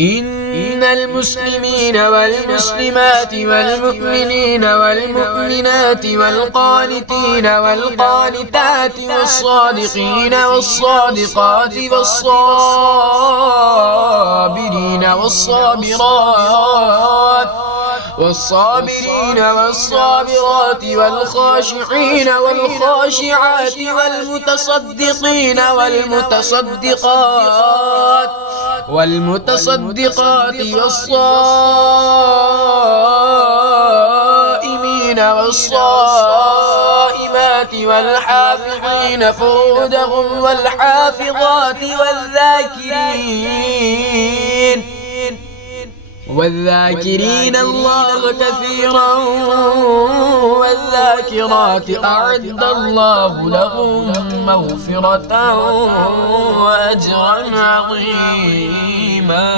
إن المسلمين والمسلمات والمؤمنين والمؤمنات والقانتين والقانتات والصادقين والصادقات والصابرين والصابرات والخاشعين والخاشعات والمتصدقين والمتصدقات والصائمين والصائمات والحافظين فروجهم والحافظات والذاكرين الله كثيرا والذاكرات أعد الله لهم مغفرة وأجرا عظيما.